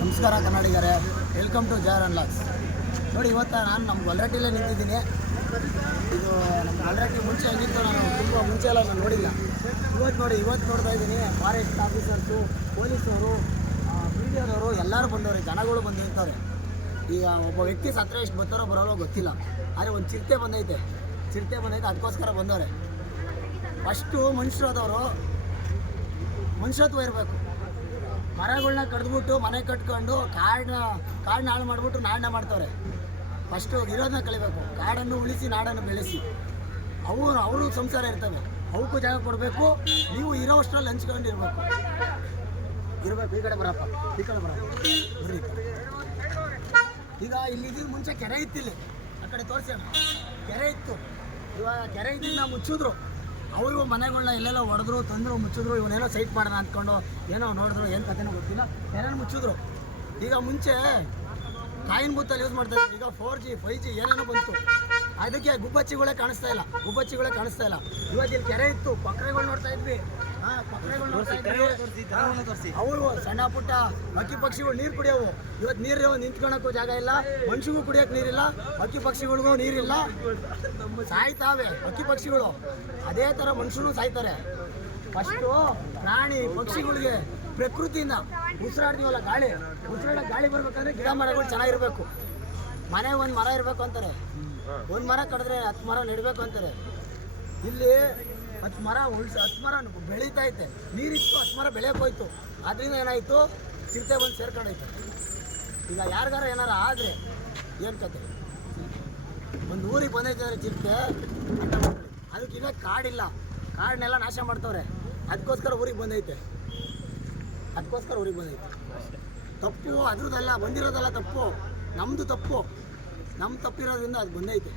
ನಮಸ್ಕಾರ ಕನ್ನಡಿಗರೇ, welcome to jar ಅನ್ಲಾಕ್ಸ್. ನೋಡಿ, ಇವತ್ತು ನಾನು ನಮ್ಮ ಗೊಲ್ರಟ್ಟಿಲೇ ನಿಂತಿದ್ದೀನಿ. ಇದು ನಮ್ಮ ಗೊಲ್ರಟ್ಟಿ ಮುಂಚೆ ಹೆಂಗಿತ್ತು, ನಾನು ತುಂಬ ಮುಂಚೆ ಎಲ್ಲ ನಾನು ನೋಡಿಲ್ಲ. ಇವತ್ತು ನೋಡ್ತಾ ಇದ್ದೀನಿ. ಫಾರೆಸ್ಟ್ ಆಫೀಸರ್ಸು, ಪೊಲೀಸವರು, ಮೀಡಿಯಾದವರು ಎಲ್ಲರೂ ಬಂದವ್ರೆ, ಜನಗಳು ಬಂದು ನಿಂತವ್ರೆ. ಈಗ ಒಬ್ಬ ವ್ಯಕ್ತಿ ಸತ್ರ ಎಷ್ಟು ಬರ್ತಾರೋ ಬರೋಲ್ಲೋ ಗೊತ್ತಿಲ್ಲ, ಆದರೆ ಒಂದು ಚಿರತೆ ಬಂದೈತೆ, ಅದಕ್ಕೋಸ್ಕರ ಬಂದವ್ರೆ. ಫಸ್ಟು ಮನುಷ್ಯರಾದವರು ಮನುಷ್ಯತ್ವ ಇರಬೇಕು. ಮರಗಳನ್ನ ಕಡ್ದ್ಬಿಟ್ಟು ಮನೆ ಕಟ್ಕೊಂಡು ಕಾಡನ್ನ ಹಾಳು ಮಾಡಿಬಿಟ್ಟು ನಾಡನ್ನ ಮಾಡ್ತವ್ರೆ. ಫಸ್ಟು ಇರೋದನ್ನ ಕಲಿಬೇಕು. ಕಾಡನ್ನು ಉಳಿಸಿ ನಾಡನ್ನು ಬೆಳೆಸಿ. ಅವರು ಸಂಸಾರ ಇರ್ತವೆ, ಅವಕ್ಕೂ ಜಾಗ ಕೊಡಬೇಕು. ನೀವು ಇರೋವಷ್ಟರಲ್ಲಿ ಹಂಚ್ಕೊಂಡಿರ್ಬೇಕು. ಈ ಕಡೆ ಬರಪ್ಪ, ಬರ್ರಿ. ಈಗ ಇಲ್ಲಿ ಮುಂಚೆ ಕೆರೆ ಇತ್ತಿಲ್ಲಿ, ಆ ಕಡೆ ತೋರಿಸೋಣ. ಕೆರೆ ಇತ್ತು, ಇವಾಗ ಕೆರೆ ಇದ್ದಿಂದ ಮುಚ್ಚಿದ್ರು. ಅವರು ಮನೆಗಳನ್ನ ಎಲ್ಲೆಲ್ಲ ಹೊಡೆದ್ರು, ತಂದರು, ಮುಚ್ಚಿದ್ರು. ಇವನೇನೋ ಸೈಟ್ ಮಾಡೋಣ ಅಂದ್ಕೊಂಡು ಏನೋ ನೋಡಿದ್ರು, ಏನು ಕಥೆನೋ ಗೊತ್ತಿಲ್ಲ, ಕೆರೆನ ಮುಚ್ಚಿದ್ರು. ಈಗ ಮುಂಚೆ ಕಾಯಿನ್ ಬೂತಲ್ಲಿ ಯೂಸ್ ಮಾಡ್ತಾ ಇದ್ರು. ಈಗ 4G 5G ಏನೇನೋ ಬಂತು. ಅದಕ್ಕೆ ಗುಬ್ಬಚ್ಚಿಗಳೇ ಕಾಣಿಸ್ತಾ ಇಲ್ಲ. ಇವತ್ತು ಇಲ್ಲಿ ಕೆರೆ ಇತ್ತು, ಕೊಕ್ಕರೆಗಳು ನೋಡ್ತಾ ಇದ್ವಿ. ಅವು ಸಣ್ಣ ಪುಟ್ಟ ಹಕ್ಕಿ ಪಕ್ಷಿಗಳು ನೀರು ಕುಡಿಯೋವು. ಇವತ್ತು ನೀರು ನಿಂತ್ಕೊಳಕ್ಕೂ ಜಾಗ ಇಲ್ಲ, ಮನುಷ್ಯಗೂ ಕುಡಿಯೋಕೆ ನೀರಿಲ್ಲ, ಹಕ್ಕಿ ಪಕ್ಷಿಗಳಿಗೂ ನೀರಿಲ್ಲ. ಸಾಯ್ತಾವೆ ಹಕ್ಕಿ ಪಕ್ಷಿಗಳು, ಅದೇ ಥರ ಮನುಷ್ಯನು ಸಾಯ್ತಾರೆ. ಫಸ್ಟು ಪ್ರಾಣಿ ಪಕ್ಷಿಗಳಿಗೆ ಪ್ರಕೃತಿಯಿಂದ ಉಸಿರಾಡ್ತೀವಲ್ಲ, ಗಾಳಿ ಬರ್ಬೇಕಂದ್ರೆ ಗಿಡ ಮರಗಳು ಚೆನ್ನಾಗಿರ್ಬೇಕು. ಮನೆ ಒಂದು ಮರ ಇರಬೇಕು ಅಂತಾರೆ, ಒಂದು ಮರ ಕಡಿದ್ರೆ 10 ಮರ ನೆಡಬೇಕು ಅಂತಾರೆ. ಇಲ್ಲಿ 10 ಮರ ಬೆಳೀತಾ ಐತೆ, ನೀರಿತ್ತು, 10 ಮರ ಬೆಳೆಯೋಕೆ ಹೋಯ್ತು. ಅದರಿಂದ ಏನಾಯಿತು, ಚಿರತೆ ಬಂದು ಸೇರ್ಕೊಂಡೈತೆ. ಈಗ ಯಾರಿಗಾರ ಏನಾರ ಆದರೆ ಏನು ಕತೆ, ಒಂದು ಊರಿಗೆ ಬಂದೈತೆ ಅಂದರೆ ಚಿರತೆ ಅಂತ ಮಾಡ್ಕೊಳ್ಳಿ. ಅದಕ್ಕೀಗ ಕಾಡಿಲ್ಲ, ಕಾಡನ್ನೆಲ್ಲ ನಾಶ ಮಾಡ್ತವ್ರೆ. ಅದಕ್ಕೋಸ್ಕರ ಊರಿಗೆ ಬಂದೈತೆ. ತಪ್ಪು ಅದ್ರದ್ದಲ್ಲ, ಬಂದಿರೋದಲ್ಲ ತಪ್ಪು, ನಮ್ಮದು ತಪ್ಪು. ನಮ್ಮ ತಪ್ಪಿರೋದ್ರಿಂದ ಅದು ಬಂದೈತೆ.